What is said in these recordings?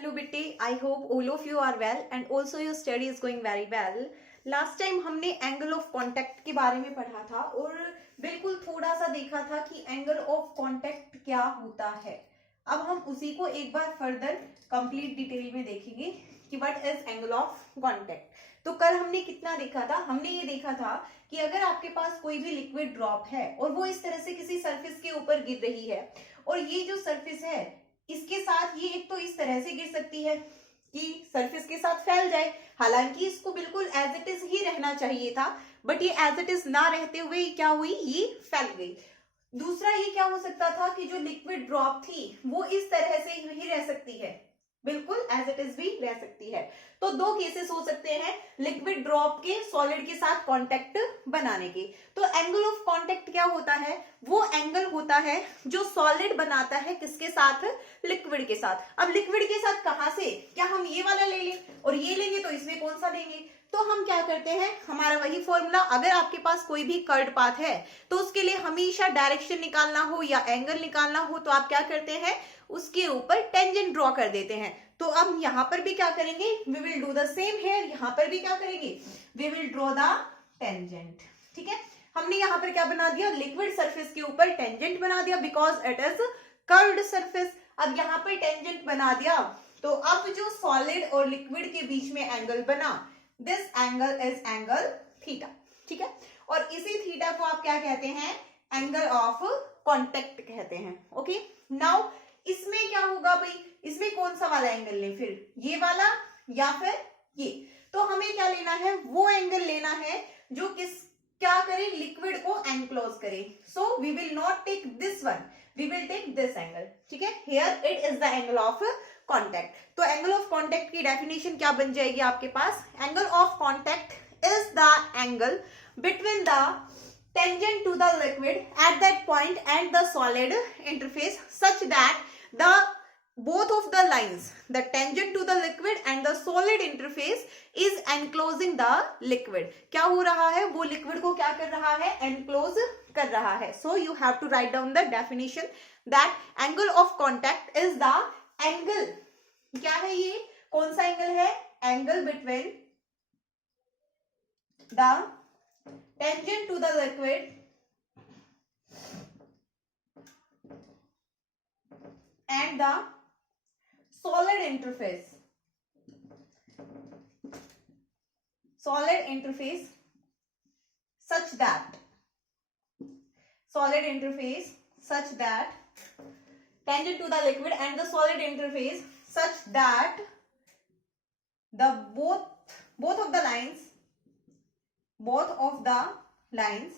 Hello Bitty, I hope all of you are well and also your study is going very well. Last time हमने angle of contact के बारे में पढ़ा था और बिल्कुल थोड़ा सा देखा था कि एंगल ऑफ कांटेक्ट क्या होता है। अब हम उसी को एक बार फर्दर कंप्लीट डिटेल में देखेंगे कि what is angle of contact. तो कल हमने कितना देखा था? हमने ये देखा था कि अगर आपके पास कोई भी लिक्विड ड्रॉप है और वो इस तरह से किसी सरफेस के ऊपर गिर रही है और ये जो सरफेस है इसके साथ ये एक तो इस तरह से गिर सकती है कि सरफेस के साथ फैल जाए, हालांकि इसको बिल्कुल एज इट इज ही रहना चाहिए था, बट ये एज इट इज ना रहते हुए क्या हुई, ये फैल गई। दूसरा ये क्या हो सकता था कि जो लिक्विड ड्रॉप थी वो इस तरह से ही रह सकती है, बिल्कुल एज इट इज भी रह सकती है। तो दो केसेस हो सकते हैं लिक्विड ड्रॉप के सॉलिड के साथ कांटेक्ट बनाने के। तो एंगल ऑफ कांटेक्ट क्या होता है? वो एंगल होता है जो सॉलिड बनाता है किसके साथ? लिक्विड के साथ। अब लिक्विड के साथ कहां से? क्या हम ये वाला ले लें और ये लेंगे तो इसमें कौन सा लेंगे? तो हम क्या करते हैं, हमारा वही फॉर्मूला, अगर आपके पास कोई भी कर्ड पाथ है तो उसके लिए हमेशा डायरेक्शन निकालना हो या एंगल निकालना हो तो आप क्या करते हैं, उसके ऊपर टेंजेंट ड्रॉ कर देते हैं। तो अब यहां पर भी क्या करेंगे, we will do the same here. यहां पर भी क्या करेंगे, we will draw the tangent. ठीक है, हमने यहां पर क्या बना दिया, लिक्विड सरफेस के ऊपर टेंजेंट बना दिया because it is curved surface. अब यहां पर टेंजेंट बना दिया तो अब जो सॉलिड और लिक्विड के बीच में एंगल बना, this angle is angle theta. ठीक है, और इसी थीटा को आप क्या कहते हैं, एंगल ऑफ कांटेक्ट कहते हैं। ओके, नाउ इसमें क्या होगा भाई, इसमें कौन सा वाला एंगल लें, फिर ये वाला या फिर ये? तो हमें क्या लेना है, वो एंगल लेना है जो क्या करे, लिक्विड को एनक्लोज करे। So we will not take this one, we will take this angle. ठीक है, here it is the angle of contact. तो एंगल ऑफ कांटेक्ट की डेफिनेशन क्या बन जाएगी आपके पास, angle of contact is the angle between the tangent to the liquid at that point and the solid interface such that the both of the lines, the tangent to the liquid and the solid interface is enclosing the liquid. क्या हो रहा है, वो liquid को क्या कर रहा है, enclose कर रहा है। So you have to write down the definition that angle of contact is the angle, क्या है ये, कौन सा एंगल है, angle between the tangent to the liquid and the solid interface, such that tangent to the liquid and the solid interface such that the both of the lines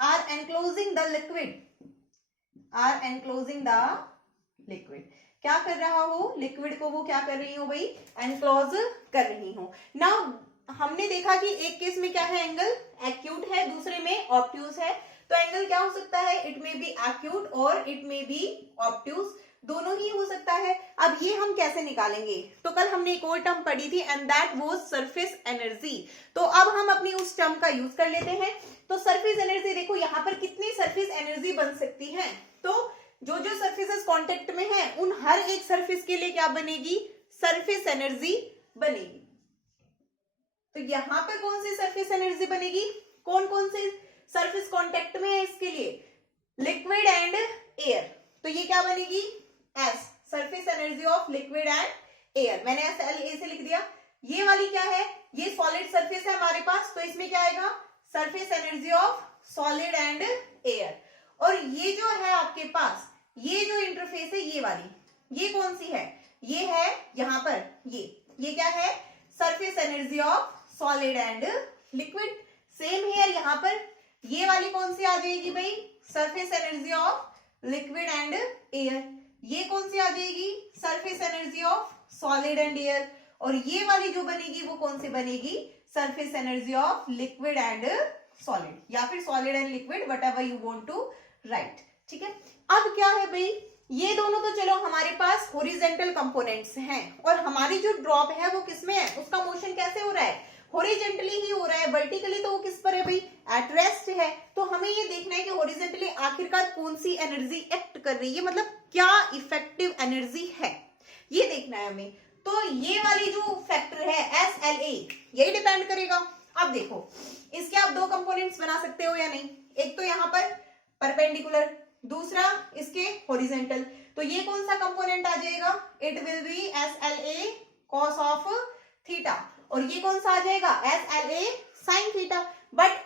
are enclosing the liquid, क्या कर रहा हो, liquid को वो क्या कर रही हो भाई, एनक्लोज कर रही हो। नाउ हमने देखा कि एक केस में क्या है, एंगल एक्यूट है, दूसरे में ऑब्ट्यूज है। तो एंगल क्या हो सकता है, इट में बी एक्यूट और इट में बी ऑब्ट्यूज, दोनों ही हो सकता है। अब ये हम कैसे निकालेंगे, तो कल हमने एक और टर्म पढ़ी थी and that was surface energy. तो अब हम अपनी उस टर्म का यूज कर लेते हैं। तो सरफेस एनर्जी, देखो यहाँ पर कितनी सरफेस एनर्जी बन सकती है, तो जो जो सरफेसेस कांटेक्ट में है उन हर एक सरफेस के लिए क्या बनेगी, सरफेस एनर्जी बनेगी। तो यहां पर कौन सी सरफेस एनर्जी बनेगी, कौन कौन से सरफेस कांटेक्ट में है, इसके लिए लिक्विड एंड एयर। तो ये क्या बनेगी, S, surface energy of liquid and air. मैंने ऐसे लिख दिया। ये वाली क्या है, ये सॉलिड सरफेस है हमारे पास, तो इसमें क्या आएगा, surface energy of solid and air. और ये जो है आपके पास, ये जो इंटरफेस है ये वाली, ये कौन सी है, ये है यहाँ पर, ये क्या है, surface energy of solid and liquid. Same here, यहाँ पर ये वाली कौन सी आ जाएगी भाई, surface energy of liquid and air. ये कौन सी आ जाएगी, surface energy of solid and air. और ये वाली जो बनेगी वो कौन सी बनेगी, surface energy of liquid and solid, या फिर solid and liquid, whatever you want to write. ठीक है, अब क्या है भाई, ये दोनों तो चलो हमारे पास हॉरिजॉन्टल कंपोनेंट्स हैं और हमारी जो ड्रॉप है वो किसमें है, उसका मोशन कैसे हो रहा है, हॉरिजॉन्टली ही हो रहा है, वर्टिकली तो वो किस पर है भाई, एट रेस्ट है। तो हमें ये देखना है कि हॉरिजॉन्टली आखिरकार कौन सी एनर्जी एक्ट कर रही है, मतलब क्या इफेक्टिव एनर्जी है, ये देखना है हमें। तो ये वाली जो फैक्टर है SLA यही डिपेंड करेगा। अब देखो इसके आप दो कंपोनेंट्स बना सकते हो या नहीं, एक तो यहाँ पर परपेंडिकुलर, दूसरा इसके हॉरिजेंटल। तो ये कौन सा कंपोनेंट आ जाएगा, it will be SLA cos of theta, और ये कौन सा आ जाएगा SLA sin theta. But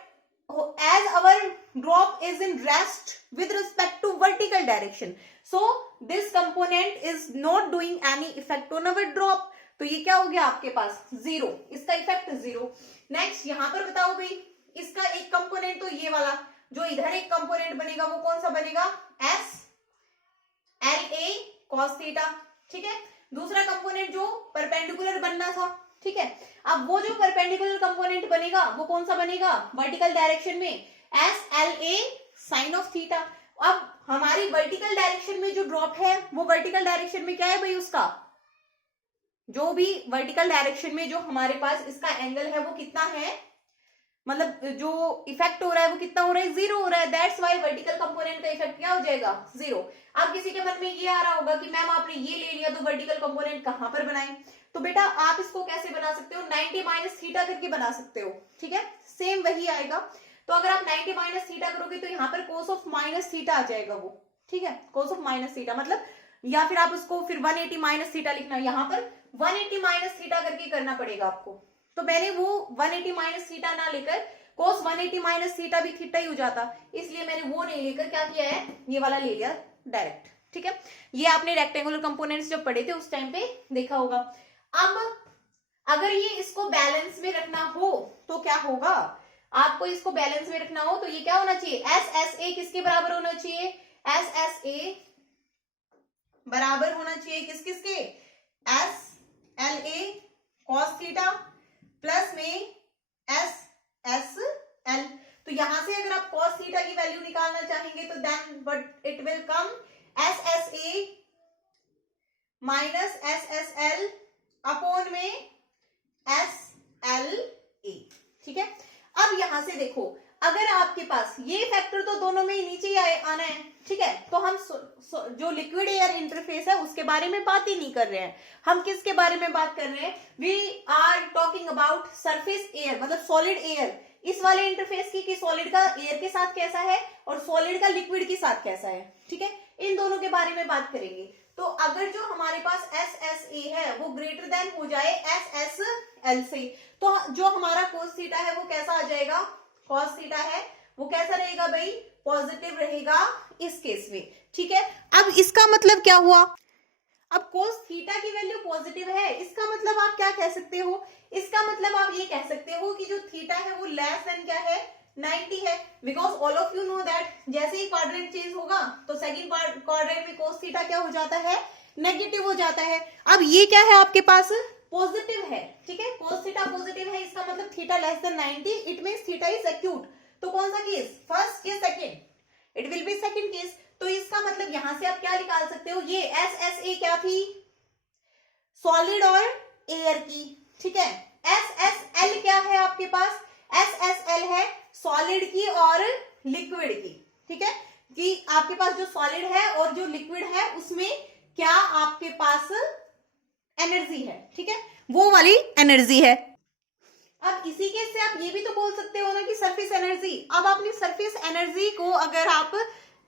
as our drop is in rest with respect to vertical direction, so this component is not doing any effect on our drop, तो ये क्या हो गया आपके पास जीरो, इसका इफेक्ट जीरो। नेक्स्ट यहाँ पर बताओ भाई, इसका एक कंपोनेंट तो ये वाला जो इधर एक कंपोनेंट बनेगा वो कौन सा बनेगा SLA cos थीटा, ठीक है। दूसरा कंपोनेंट जो परपेंडिकुलर बनना था, ठीक है, अब वो जो परपेंडिकुलर कंपोनेंट बनेगा वो कौन सा बनेगा वर्टिकल डायरेक्शन में SLA sin ऑफ थीटा। अब हमारी वर्टिकल डायरेक्शन में जो ड्रॉप है वो वर्टिकल डायरेक्शन में क्या है भाई, उसका जो भी वर्टिकल डायरेक्शन में जो हमारे पास इसका एंगल है वो कितना है, मतलब जो इफेक्ट हो रहा है वो कितना हो रहा है, जीरो हो रहा है। दैट्स वाई वर्टिकल कंपोनेंट का इफेक्ट क्या हो जाएगा, जीरो। अब किसी के मन में ये आ रहा होगा कि मैम आपने ये ले लिया तो वर्टिकल कंपोनेंट कहां पर बनाए, तो बेटा आप इसको कैसे बना सकते हो, 90 माइनस थीटा करके बना सकते हो, ठीक है, सेम वही आएगा। तो अगर आप 90 माइनस थीटा करोगे तो यहाँ पर कोस ऑफ माइनस थीटा आ जाएगा वो, ठीक है, कोस ऑफ माइनस थीटा मतलब, या फिर आप उसको फिर 180 माइनस थीटा लिखना, यहाँ पर 180 माइनस थीटा करके करना पड़ेगा आपको। तो मैंने वो 180 माइनस थीटा ना लेकर कोस 180 माइनस थीटा भी थीटा ही हो जाता, इसलिए मैंने वो नहीं लेकर क्या किया है, ये वाला ले लिया डायरेक्ट, ठीक है। ये आपने रेक्टेंगुलर कंपोनेंट्स जब पढ़े थे उस टाइम पे देखा होगा। अब अगर ये इसको बैलेंस में रखना हो तो क्या होगा, आपको इसको बैलेंस में रखना हो तो ये क्या होना चाहिए, SSA किसके बराबर होना चाहिए, SSA बराबर होना चाहिए किस किसके, SLA cos थीटा प्लस में SSL। तो यहां से अगर आप cos थीटा की वैल्यू निकालना चाहेंगे तो then but it will come SSA minus SSL upon में SLA, ठीक है। अब यहां से देखो, अगर आपके पास ये फैक्टर तो दोनों में ही नीचे ही आना है, ठीक है, तो हम जो लिक्विड एयर इंटरफेस है उसके बारे में बात ही नहीं कर रहे हैं, हम किसके बारे में बात कर रहे हैं, we are talking about surface air, मतलब सॉलिड एयर। इस वाले इंटरफेस की सॉलिड का एयर के साथ कैसा है और सॉलिड का लिक्विड के साथ कैसा है, ठीक है, इन दोनों के बारे में बात करेंगे। तो अगर जो हमारे पास SSA है वो ग्रेटर देन हो जाए SSL से, तो जो हमारा cos थीटा है वो कैसा आ जाएगा, cos थीटा है वो कैसा रहेगा भाई, पॉजिटिव रहेगा इस केस में, ठीक है। अब इसका मतलब क्या हुआ, अब cos थीटा की वैल्यू पॉजिटिव है, इसका मतलब आप क्या कह सकते हो, इसका मतलब आप ये कह सकते हो कि जो थीटा है वो लेस देन क्या है 90 है, because all of you know that जैसे ही क्वाड्रेंट चेंज होगा तो सेकंड क्वाड्रेंट में cos थीटा क्या हो जाता है, नेगेटिव हो जाता है। अब ये क्या है आपके पास, पॉजिटिव है, ठीक है, cos थीटा पॉजिटिव है, इसका मतलब theta less than 90, it means theta is acute. तो कौन सा केस, फर्स्ट या second, it will be second case. तो इसका मतलब यहां से आप क्या निकाल सकते हो, ये SSA क्या थी, सॉलिड और एयर की, ठीक है, SSL क्या है आपके पास, SSL है सॉलिड की और लिक्विड की, ठीक है, कि आपके पास जो सॉलिड है और जो लिक्विड है उसमें क्या आपके पास एनर्जी है, ठीक है, वो वाली एनर्जी है। अब इसी केस से आप ये भी तो बोल सकते हो ना कि सरफेस एनर्जी। अब आपने सरफेस एनर्जी को अगर आप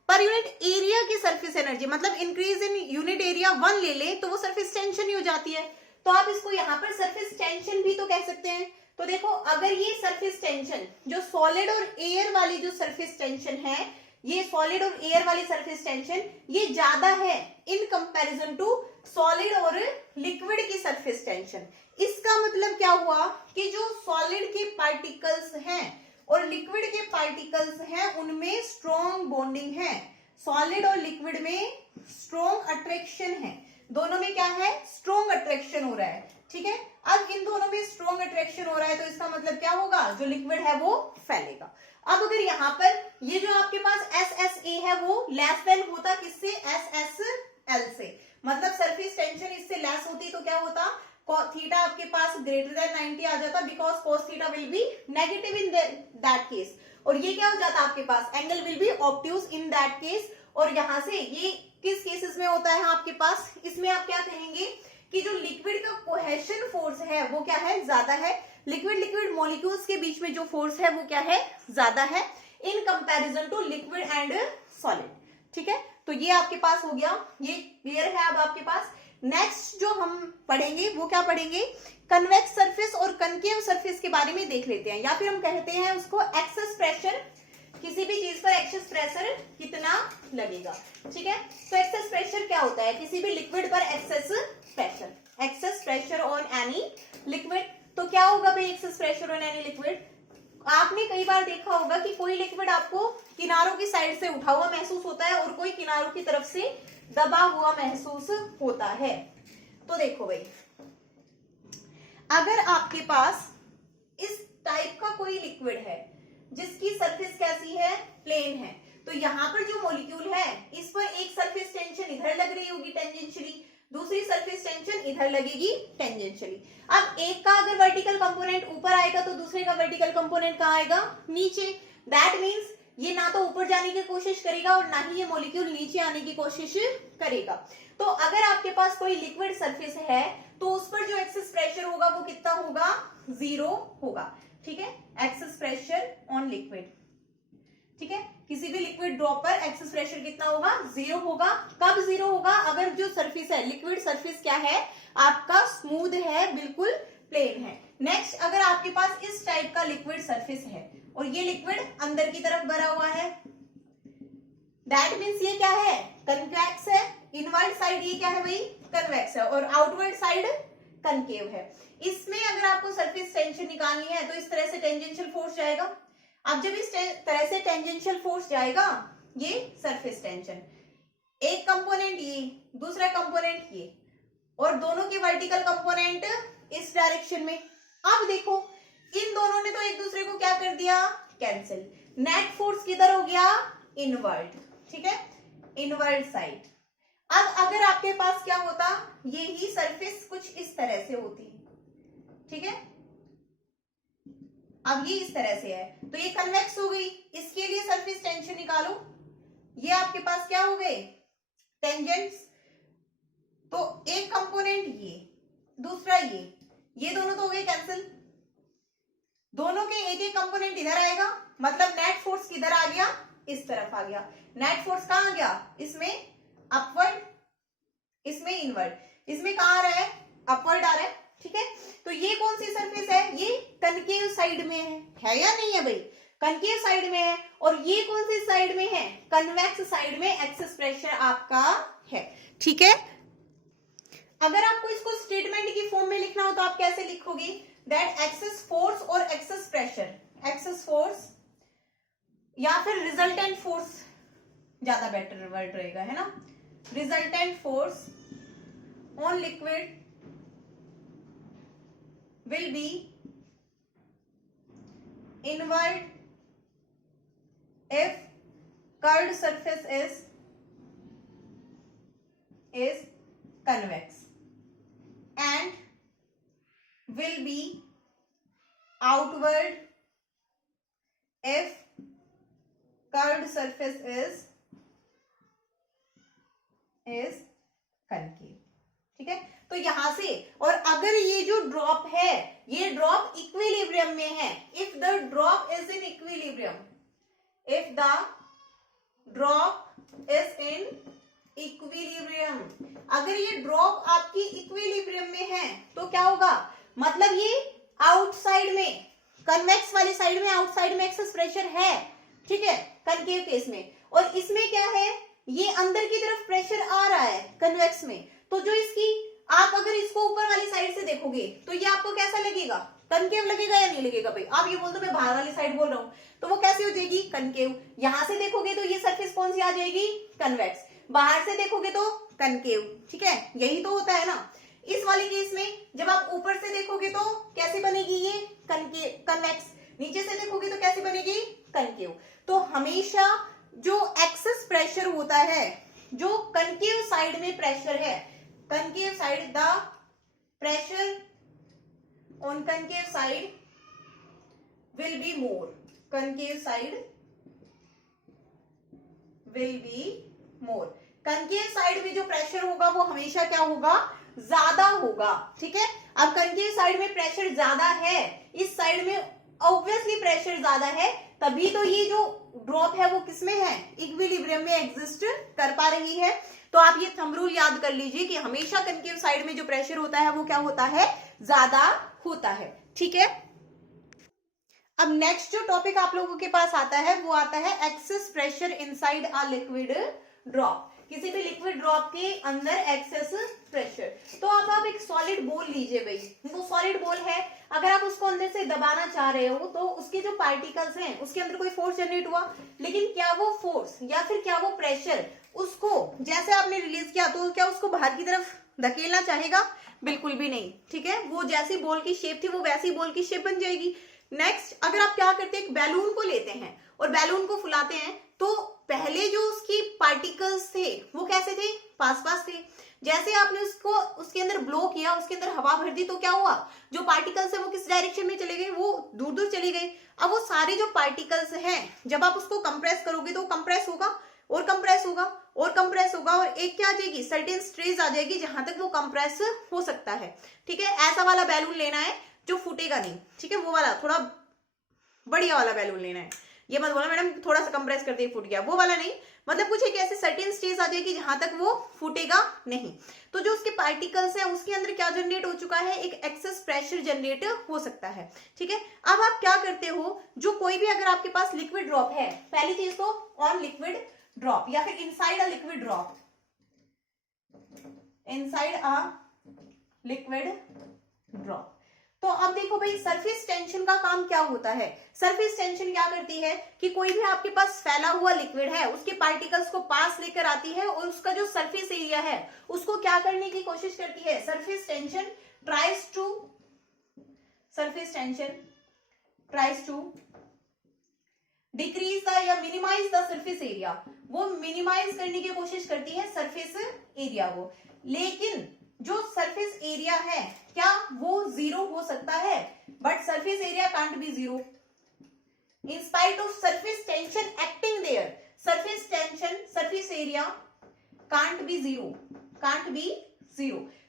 पर यूनिट एरिया की सरफेस एनर्जी मतलब इंक्रीज इन यूनिट एरिया 1 ले ले तो वो सरफेस टेंशन ही हो जाती है, तो आप इसको यहाँ पर सरफेस टेंशन भी तो कह सकते हैं। तो देखो अगर ये सरफेस टेंशन जो सॉलिड और एयर वाली जो सरफेस टेंशन है, ये सॉलिड और एयर वाली सरफेस टेंशन ये ज्यादा है इन कंपैरिजन टू सॉलिड और लिक्विड की सरफेस टेंशन। इसका मतलब क्या हुआ कि जो सॉलिड के पार्टिकल्स हैं और लिक्विड के पार्टिकल्स हैं उनमें स्ट्रॉन्ग बॉन्डिंग है, सॉलिड और लिक्विड में स्ट्रॉन्ग अट्रैक्शन है, दोनों में क्या है, स्ट्रॉन्ग अट्रैक्शन हो रहा है, ठीक है। अब इन दोनों में स्ट्रॉन्ग अट्रैक्शन हो रहा है तो इसका मतलब क्या होगा, जो लिक्विड है वो फैलेगा। अब अगर यहाँ पर ये जो आपके पास SSA है वो लेस देन होता किससे, SSL से, मतलब सरफेस टेंशन इससे लेस होती तो क्या होता, थीटा आपके पास ग्रेटर देन 90 आ जाता, because cos theta will be negative in that case, और ये क्या हो जाता आपके पास, angle will be obtuse in that case. और यहां से ये किस केसेस में होता है आपके पास, इसमें आप क्या कहेंगे कि जो लिक्विड का कोहेशन फोर्स है वो क्या है, ज्यादा है। लिक्विड लिक्विड मॉलिक्यूल्स के बीच में जो फोर्स है वो क्या है, ज्यादा है in comparison to liquid and solid. ठीक है, तो ये आपके पास हो गया, ये क्लियर है अब आपके पास। नेक्स्ट जो हम पढ़ेंगे वो क्या पढ़ेंगे, कन्वेक्स सरफेस और कनकेव सरफेस के बारे में देख लेते हैं, या फिर हम कहते हैं उसको एक्सेस प्रेशर। किसी भी चीज पर एक्सेस प्रेशर कितना लगेगा। ठीक है, तो एक्सेस प्रेशर क्या होता है, किसी भी लिक्विड पर excess pressure on any liquid. तो क्या होगा भाई excess pressure on any liquid, आपने कई बार देखा होगा कि कोई लिक्विड आपको किनारों की साइड से उठा हुआ महसूस होता है और कोई किनारों की तरफ से दबा हुआ महसूस होता है। तो देखो भाई, अगर आपके पास इस टाइप का कोई लिक्विड है जिसकी सरफेस कैसी है, प्लेन है, तो यहाँ पर जो मॉलिक्यूल है इस पर एक सरफेस टेंशन इधर लग रही होगी टेंजेंशियली, दूसरी सरफेस टेंशन इधर लगेगी टेंजेंशियली। अब एक का अगर वर्टिकल कंपोनेंट ऊपर आएगा तो दूसरे का वर्टिकल कंपोनेंट कहाँ आएगा, नीचे। दैट मीन्स ये ना तो ऊपर जाने की कोशिश करेगा और ना ही ये मॉलिक्यूल नीचे आने की कोशिश करेगा। तो अगर आपके पास कोई लिक्विड सरफेस है तो उस पर जो एक्सेस प्रेशर होगा वो कितना होगा, 0 होगा। ठीक है, एक्सेस प्रेशर ऑन लिक्विड। ठीक है, किसी भी लिक्विड ड्रॉप पर एक्सेस प्रेशर कितना होगा, 0 होगा। कब 0 होगा, अगर जो सरफेस है, लिक्विड सरफेस क्या है आपका, स्मूथ है, बिल्कुल प्लेन है। नेक्स्ट, अगर आपके पास इस टाइप का लिक्विड सरफेस है और ये लिक्विड अंदर की तरफ भरा हुआ है, दैट मीन्स ये क्या है, कन्वेक्स है। इनवर्ड साइड ये क्या है भाई, कन्वेक्स है, और आउटवर्ड साइड कनकेव है। इसमें अगर आपको सरफेस टेंशन निकालनी है तो इस तरह से टेंजेंशियल फोर्स जाएगा। अब जब इस तरह से टेंजेंशियल फोर्स जाएगा, ये सरफेस टेंशन, एक कंपोनेंट ये, दूसरा कंपोनेंट ये, और दोनों के वर्टिकल कंपोनेंट इस डायरेक्शन में। अब देखो, इन दोनों ने तो एक दूसरे को क्या कर दिया, कैंसिल। नेट फोर्स किधर हो गया, इनवर्ड। ठीक है, इनवर्ड साइड। अब अगर आपके पास क्या होता, ये ही सरफेस कुछ इस तरह से होती। ठीक है, अब ये इस तरह से है तो ये कन्वेक्स हो गई, इसके लिए सरफेस टेंशन निकालो। ये आपके पास क्या हो गए, टेंजेंट्स। तो एक कंपोनेंट ये, दूसरा ये दोनों तो हो गए कैंसिल। दोनों के एक एक कंपोनेंट इधर आएगा, मतलब नेट फोर्स किधर आ गया, इस तरफ आ गया। नेट फोर्स कहां आ गया, इसमें अपवर्ड, इसमें इनवर्ड। इसमें कहां आ रहा है, अपवर्ड आ रहा है। ठीक है, तो ये कौन सी सरफेस है, ये कनकेव साइड में है या नहीं है भाई, कनकेव साइड में है। और ये कौन सी साइड में है, कन्वेक्स साइड में एक्सेस प्रेशर आपका है। ठीक है, अगर आपको इसको स्टेटमेंट की फॉर्म में लिखना हो तो आप कैसे लिखोगे, दैट एक्सेस फोर्स और एक्सेस प्रेशर, एक्सेस फोर्स या फिर रिजल्टेंट फोर्स ज्यादा बेटर वर्ड रहेगा, है ना। Resultant force on liquid will be inward if curved surface is convex, and will be outward if curved surface is concave। ठीक है, तो यहां से, और अगर ये जो ड्रॉप है ये ड्रॉप इक्विलिब्रियम में है, if the drop is in equilibrium, if the drop is in equilibrium, अगर ये ड्रॉप आपकी इक्विलिब्रियम में है तो क्या होगा, मतलब ये आउटसाइड में, कन्वेक्स वाली साइड में, आउटसाइड में एक्सेस प्रेशर है। ठीक है, कनकेव केस में। और इसमें क्या है, ये अंदर की तरफ प्रेशर आ रहा है कन्वेक्स में, तो जो इसकी, आप अगर इसको ऊपर वाली साइड से देखोगे तो ये आपको कैसा लगेगा, कनकेव लगेगा या नहीं लगेगा भाई। आप ये बोल दो मैं बाहर वाली साइड बोल रहा हूं, तो वो कैसे हो जाएगी, कनकेव। यहां से देखोगे तो ये सरफेस कौन सी आ जाएगी, कन्वेक्स। बाहर से देखोगे तो कनकेव। ठीक है, यही तो होता है ना। इस वाले केस में जब आप ऊपर से देखोगे तो कैसे बनेगी, ये कन्वेक्स। नीचे से देखोगे तो कैसे बनेगी, कनकेव। तो हमेशा जो एक्सेस प्रेशर होता है, जो कनकेव साइड में प्रेशर है, concave side, the pressure on concave side will be more, concave side will be more। concave side में जो प्रेशर होगा वो हमेशा क्या होगा, ज्यादा होगा, ठीक है। अब कनकेव साइड में प्रेशर ज्यादा है, इस साइड में ऑब्वियसली प्रेशर ज्यादा है, तभी तो ये जो ड्रॉप है वो किसमें है, इक्विलिब्रियम में एग्जिस्ट कर पा रही है। तो आप ये थंब रूल याद कर लीजिए कि हमेशा कनकेव साइड में जो प्रेशर होता है वो क्या होता है, ज्यादा होता है, ठीक है। अब नेक्स्ट जो टॉपिक आप लोगों के पास आता है वो आता है access pressure inside a liquid drop, किसी भी लिक्विड ड्रॉप के अंदर एक्सेस प्रेशर। तो अब आप एक सॉलिड बोल लीजिए भाई, वो सॉलिड बोल है, अगर आप उसको अंदर से दबाना चाह रहे हो तो उसके जो पार्टिकल्स हैं उसके अंदर कोई फोर्स जनरेट हुआ, लेकिन क्या वो फोर्स या फिर क्या वो प्रेशर उसको जैसे आपने रिलीज किया तो क्या उसको बाहर की तरफ धकेलना चाहेगा, बिल्कुल भी नहीं, ठीक है। वो जैसी बॉल की शेप थी वो वैसी बॉल की शेप बन जाएगी। नेक्स्ट, अगर आप क्या करते हैं, एक बैलून को लेते हैं और बैलून को फुलाते हैं, तो पहले जो उसकी पार्टिकल्स थे वो कैसे थे, पास पास थे। जैसे आपने उसको उसके अंदर ब्लो किया, उसके अंदर हवा भर दी, तो क्या हुआ, जो पार्टिकल्स है वो किस डायरेक्शन में चले गए, वो दूर दूर चले गए। अब वो सारे जो पार्टिकल्स हैं जब आप उसको कंप्रेस करोगे तो कंप्रेस होगा और कंप्रेस होगा और कंप्रेस होगा, और एक क्या आ जाएगी, सर्टेन स्ट्रेस आ जाएगी जहां तक वो कंप्रेस हो सकता है, ठीक है। ऐसा वाला बैलून लेना है जो फूटेगा नहीं, ठीक है, वो वाला थोड़ा बढ़िया वाला बैलून लेना है। ये मत बोला मैडम थोड़ा सा कंप्रेस कर दिए फूट गया, वो वाला नहीं, मतलब कुछ एक ऐसे सर्टेन स्टेज आ जाएगी जहां तक वो फूटेगा नहीं। तो जो उसके पार्टिकल्स हैं उसके अंदर क्या जनरेट हो चुका है, एक एक्सेस प्रेशर जनरेट हो सकता है, ठीक है। अब आप क्या करते हो, जो कोई भी अगर आपके पास लिक्विड ड्रॉप है, पहली चीज तो ऑन लिक्विड ड्रॉप या फिर inside a liquid drop, inside a liquid drop. तो अब देखो भाई, सरफेस टेंशन का काम क्या होता है, सरफेस टेंशन क्या करती है कि कोई भी आपके पास फैला हुआ लिक्विड है उसके पार्टिकल्स को पास लेकर आती है और उसका जो सरफेस एरिया है उसको क्या करने की कोशिश करती है, surface tension tries to decrease the या मिनिमाइज द सरफेस एरिया, वो मिनिमाइज करने की कोशिश करती है सरफेस एरिया को। लेकिन जो सरफेस एरिया है क्या वो जीरो हो सकता है, but surface area can't be zero in spite of surface tension acting there, surface tension surface area can't be zero,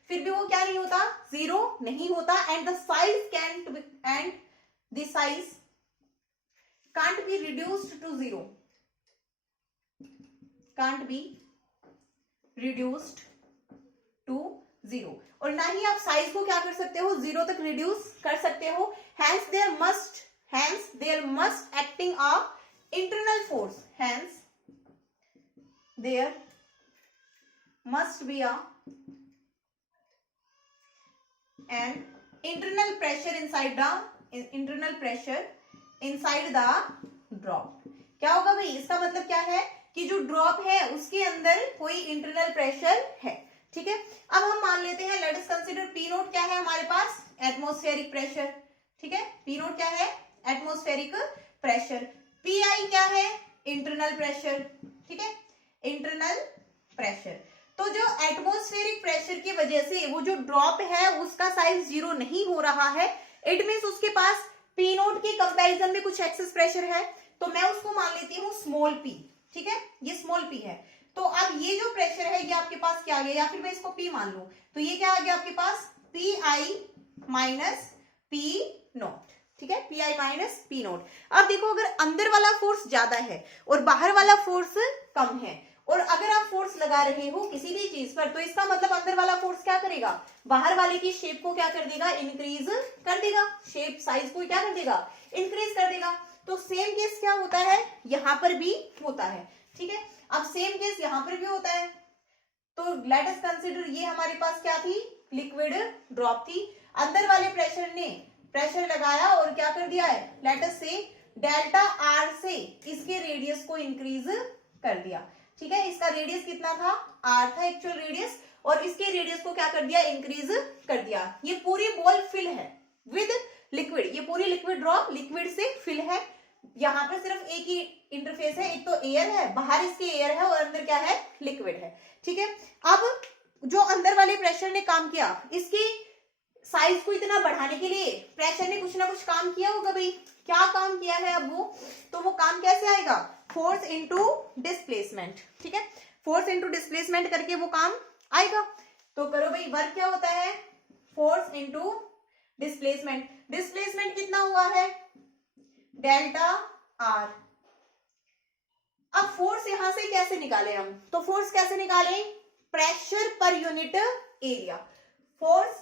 फिर भी वो क्या नहीं होता, जीरो नहीं होता, and the size can't be reduced to zero, can't be reduced to zero, और ना ही आप साइज को क्या कर सकते हो, जीरो तक रिड्यूस कर सकते हो। hence there must acting a internal force, hence there must be an internal pressure inside the drop. क्या होगा भाई, इसका मतलब क्या है कि जो ड्रॉप है उसके अंदर कोई इंटरनल प्रेशर है, ठीक है। अब हम मान लेते हैं, let us consider P note क्या है हमारे पास, एटमॉस्फेरिक प्रेशर, ठीक है। पी नोट क्या है, एटमॉस्फेरिक प्रेशर। पी आई क्या है, इंटरनल प्रेशर, ठीक है, इंटरनल प्रेशर। तो जो एटमॉस्फेरिक प्रेशर की वजह से वो जो ड्रॉप है उसका साइज जीरो नहीं हो रहा है, इट मीन्स उसके पास पी नोट के कंपैरिजन में कुछ एक्सेस प्रेशर है, तो मैं उसको मान लेती हूँ स्मॉल पी, ठीक है, ये स्मॉल पी है। तो अब ये जो प्रेशर है ये आपके पास क्या आ गया, या फिर मैं इसको पी मान लूं, तो ये क्या आ गया आपके पास, P I minus P naught, ठीक है, P I minus P naught. अब देखो, अगर अंदर वाला फोर्स ज्यादा है और बाहर वाला फोर्स कम है, और अगर आप फोर्स लगा रहे हो किसी भी चीज पर, तो इसका मतलब अंदर वाला फोर्स क्या करेगा, बाहर वाले की शेप को क्या कर देगा, इंक्रीज कर देगा, शेप साइज को क्या कर देगा, इंक्रीज कर देगा। तो सेम केस क्या होता है, यहां पर भी होता है, ठीक है। अब सेम केस यहां पर भी होता है, तो लेट अस कंसीडर ये हमारे पास क्या थी, लिक्विड ड्रॉप थी, अंदर वाले प्रेशर ने प्रेशर लगाया और क्या कर दिया है, लेट अस से डेल्टा आर से इसके रेडियस को इंक्रीज कर दिया, ठीक है। इसका रेडियस कितना था, आर था एक्चुअल रेडियस, और इसके रेडियस को क्या कर दिया, इंक्रीज कर दिया। ये पूरी बॉल फिल है विद लिक्विड, ये पूरी लिक्विड ड्रॉप लिक्विड से फिल है। यहाँ पर सिर्फ एक ही इंटरफेस है, एक तो एयर है, बाहर इसके एयर है और अंदर क्या है, लिक्विड है, ठीक है। अब जो अंदर वाले प्रेशर ने काम किया, इसकी साइज को इतना बढ़ाने के लिए प्रेशर ने कुछ ना कुछ काम किया होगा भाई, क्या काम किया है अब वो, तो वो काम कैसे आएगा, फोर्स इनटू डिस्प्लेसमेंट, ठीक है, फोर्स इनटू डिस्प्लेसमेंट करके वो काम आएगा। तो करो भाई, वर्क क्या होता है, फोर्स इनटू डिस्प्लेसमेंट। डिस्प्लेसमेंट कितना हुआ है, डेल्टा आर। अब फोर्स यहां से कैसे निकाले हम, तो फोर्स कैसे निकालें, pressure per unit area. Force,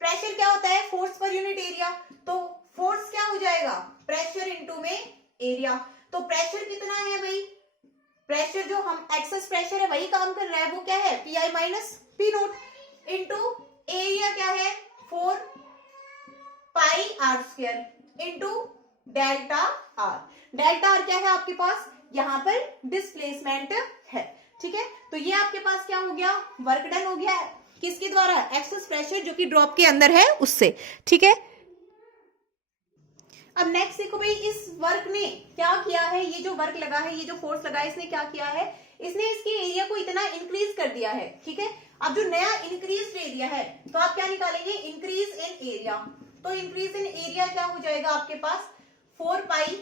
pressure क्या होता है, फोर्स पर यूनिट एरिया, तो फोर्स क्या हो जाएगा, प्रेशर इनटू में एरिया। तो प्रेशर कितना है भाई, प्रेशर जो हम एक्सेस प्रेशर है वही काम कर रहा है, वो क्या है, P I minus P naught, into area क्या है, 4 pi r square into delta r. Delta r क्या है आपके पास, यहां पर डिस्प्लेसमेंट है, ठीक है। तो ये आपके पास क्या हो गया, वर्क डन हो गया है, किसके द्वारा, एक्सेस प्रेशर जो कि ड्रॉप के अंदर है उससे, ठीक है। अब नेक्स्ट देखो भाई, इस वर्क ने क्या किया है, ये जो वर्क लगा है, ये जो फोर्स लगा है, इसने क्या किया है, इसने इसके एरिया को इतना इंक्रीज कर दिया है, ठीक है। अब जो नया इंक्रीज एरिया है, तो आप क्या निकालेंगे, इंक्रीज इन एरिया। तो इंक्रीज इन एरिया क्या हो जाएगा आपके पास, 4 pi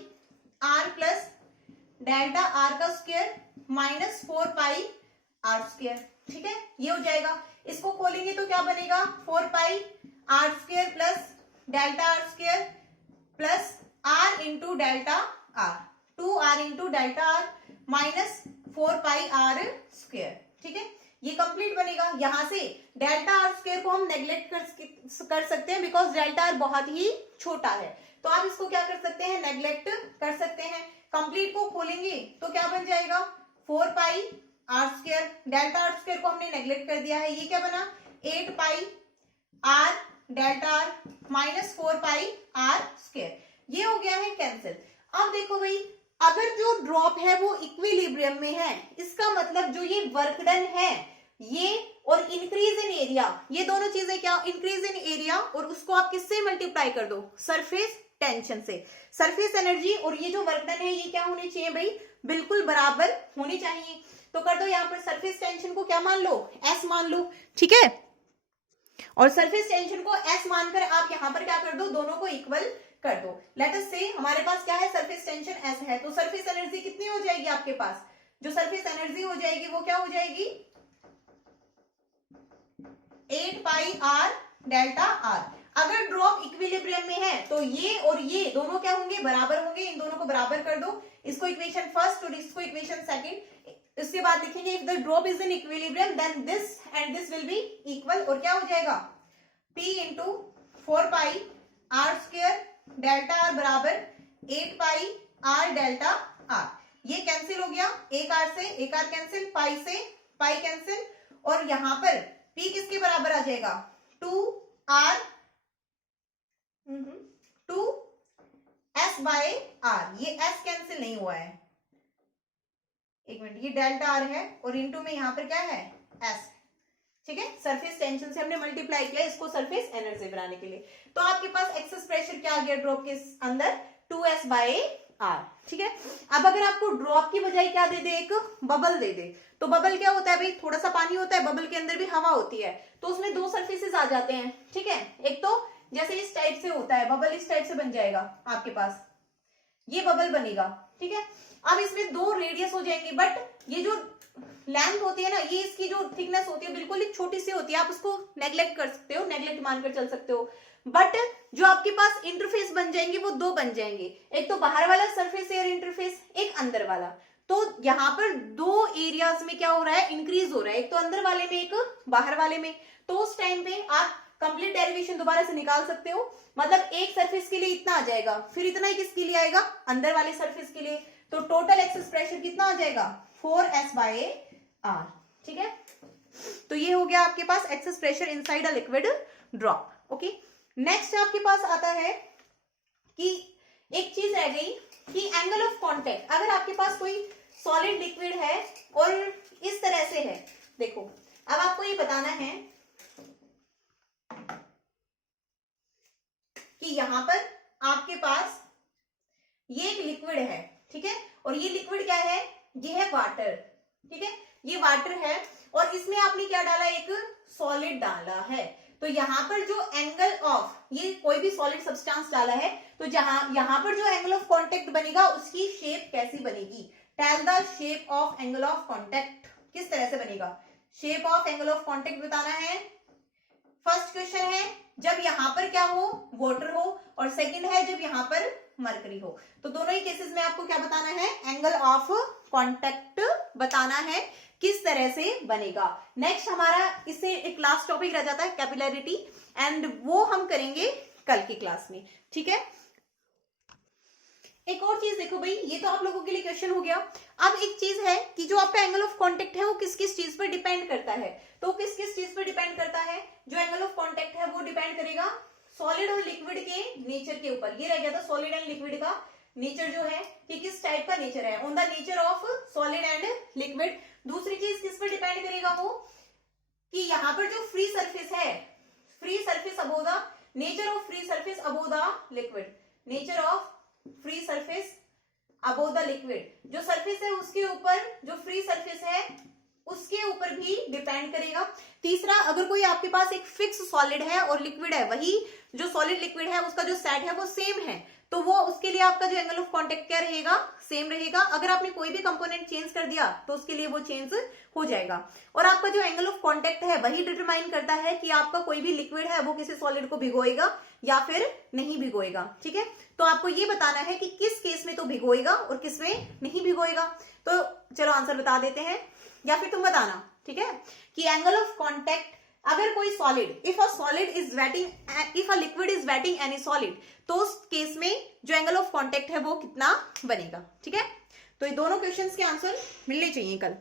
r plus delta r का square minus 4 pi r square, ठीक है, ये हो जाएगा। इसको खोलेंगे तो क्या बनेगा, 4 pi r square plus delta r square plus r into delta r, 2 r into delta r minus 4 pi r square, ठीक है, ये कंप्लीट बनेगा। यहां से डेल्टा आर स्क्वायर को हम नेग्लेक्ट कर सकते हैं, बिकॉज डेल्टा आर बहुत ही छोटा है, तो आप इसको क्या कर सकते हैं, नेग्लेक्ट कर सकते हैं। कंप्लीट को खोलेंगे तो क्या बन जाएगा, 4 pi r square, delta r square को हमने नेग्लेक्ट कर दिया है, ये क्या बना, 8 pi r delta r minus 4 pi r square, ये हो गया है कैंसिल। अब देखो भाई, अगर जो ड्रॉप है वो इक्विलिब्रियम में है, इसका मतलब जो ये वर्क डन है ये और इंक्रीज इन एरिया, ये दोनों चीजें क्या, इंक्रीज इन एरिया, और उसको आप किससे मल्टीप्लाई कर दो, सरफेस टेंशन से। सरफेस एनर्जी और ये जो वर्क डन है ये क्या होनी चाहिए भाई, बिल्कुल बराबर होनी चाहिए। तो कर दो यहाँ पर सरफेस टेंशन को क्या मान लो, एस मान लो, ठीक है, और सरफेस टेंशन को एस मानकर आप यहां पर क्या कर दो, दोनों को इक्वल कर दो। लेट अस से हमारे पास क्या है, सरफेस टेंशन एस है, तो सरफेस एनर्जी कितनी हो जाएगी आपके पास, जो सरफेस एनर्जी हो जाएगी वो क्या हो जाएगी, 8 पाई आर डेल्टा आर। अगर ड्रॉप इक्विलिब्रियम में है तो ये और ये दोनों क्या होंगे, बराबर होंगे, इन दोनों को बराबर कर दो, इसको इक्वेशन फर्स्ट और इसको इक्वेशन सेकंड। इसके बाद लिखेंगे if the drop is in equilibrium then this and this will be equal, और क्या हो जाएगा, P into 4 pi r square delta r बराबर 8 पाई आर डेल्टा आर। ये कैंसिल हो गया, एक आर से एक आर कैंसिल, पाई से पाई कैंसिल, और यहां पर P किसके बराबर आ जाएगा, 2 आर 2 S बाय आर, ये S कैंसिल नहीं हुआ है, एक मिनट, ये डेल्टा आर है और इनटू में यहां पर क्या है, S, ठीक है। सरफेस टेंशन से हमने मल्टीप्लाई किया इसको सरफेस एनर्जी बनाने के लिए। तो आपके पास एक्सेस प्रेशर क्या आ गया ड्रॉप के अंदर, 2S बाय आर, ठीक है। अब अगर आपको ड्रॉप की बजाय क्या दे दे, एक बबल दे दे, तो बबल क्या होता है भाई, थोड़ा सा पानी होता है, बबल के अंदर भी हवा होती है, तो उसमें दो सरफेसेस आ जाते हैं, ठीक है। एक तो जैसे इस टाइप से होता है बबल, इस टाइप से बन जाएगा आपके पास, ये बबल बनेगा, ठीक है। अब इसमें दो रेडियस हो जाएंगे, बट ये जो लेंथ होती है ना, ये इसकी जो थिकनेस होती है बिल्कुल ही छोटी सी होती है, आप उसको नेग्लेक्ट कर सकते हो, नेग्लेक्ट मानकर चल सकते हो, बट जो आपके पास इंटरफेस बन जाएंगे वो दो बन जाएंगे, एक तो बाहर वाला सरफेस एयर इंटरफेस, एक अंदर वाला। तो यहाँ पर दो एरियाज में क्या हो रहा है, इंक्रीज हो रहा है, एक तो अंदर वाले में एक बाहर वाले में। तो उस टाइम पे आप कंप्लीट डेरिवेशन दोबारा से निकाल सकते हो, मतलब एक सरफेस के लिए इतना आ जाएगा, फिर इतना ही किसके लिए आएगा, अंदर वाले सरफेस के लिए। तो टोटल एक्सेस प्रेशर कितना आ जाएगा, 4S बाय आर, ठीक है। तो ये हो गया आपके पास excess pressure inside a liquid drop, okay. Next आपके पास आता है कि एक चीज रह गई कि एंगल ऑफ कांटेक्ट। अगर आपके पास कोई सॉलिड लिक्विड है और इस तरह से है, देखो अब आपको ये बताना है कि यहां पर आपके पास ये एक लिक्विड है, ठीक है, और ये लिक्विड क्या है, ये है वाटर, ठीक है, ये वाटर है, और इसमें आपने क्या डाला, एक सॉलिड डाला है। तो यहां पर जो एंगल ऑफ, ये कोई भी सॉलिड सब्सटेंस डाला है, तो यहां पर जो एंगल ऑफ कांटेक्ट बनेगा उसकी शेप कैसी बनेगी, tell the shape of angle of contact, किस तरह से बनेगा। Shape of angle of contact बताना है। फर्स्ट क्वेश्चन है जब यहां पर क्या हो, वाटर हो, और सेकंड है जब यहां पर मरकरी हो। तो दोनों ही केसेस में आपको क्या बताना है, एंगल ऑफ कांटेक्ट बताना है किस तरह से बनेगा। नेक्स्ट हमारा इससे एक लास्ट टॉपिक रह जाता है कैपिलरिटी, एंड वो हम करेंगे कल की क्लास में, ठीक है। एक और चीज देखो भाई, ये तो आप लोगों के लिए क्वेश्चन हो गया। अब एक चीज है कि जो आपका एंगल ऑफ कांटेक्ट है वो किस किस चीज पर डिपेंड करता है। तो किस किस चीज पर डिपेंड करता है, जो एंगल ऑफ कांटेक्ट है वो डिपेंड करेगा सॉलिड और लिक्विड के नेचर के ऊपर। ये रह गया था सॉलिड एंड लिक्विड का नेचर जो है कि किस टाइप का नेचर है, on the nature of solid and liquid. दूसरी चीज किस पर डिपेंड करेगा वो, कि यहाँ पर जो फ्री सरफेस है, free surface above the nature of free surface above the liquid, nature of free surface above the liquid, जो सरफेस है उसके ऊपर, जो फ्री सरफेस है उसके ऊपर भी डिपेंड करेगा। तीसरा, अगर कोई आपके पास एक फिक्स सॉलिड है और लिक्विड है, वही जो सॉलिड लिक्विड है उसका जो सेट है वो सेम है, तो वो उसके लिए आपका जो एंगल ऑफ कांटेक्ट क्या रहेगा, सेम रहेगा। अगर आपने कोई भी कंपोनेंट चेंज कर दिया तो उसके लिए वो चेंज हो जाएगा। और आपका जो एंगल ऑफ कांटेक्ट है वही डिटरमाइन करता है कि आपका कोई भी लिक्विड है वो किसी सॉलिड को भिगोएगा या फिर नहीं भिगोएगा, ठीक है। तो आपको ये बताना है कि किस केस में तो भिगोएगा और किस में नहीं भिगोएगा। तो चलो आंसर बता देते हैं, या फिर तुम बताना, ठीक है, कि एंगल ऑफ कांटेक्ट, अगर कोई solid, if a solid is waiting, if a liquid is waiting any solid, तो उस केस में जो एंगल ऑफ कांटेक्ट है वो कितना बनेगा, ठीक है। तो ये दोनों क्वेश्चंस के आंसर मिलने चाहिए कल।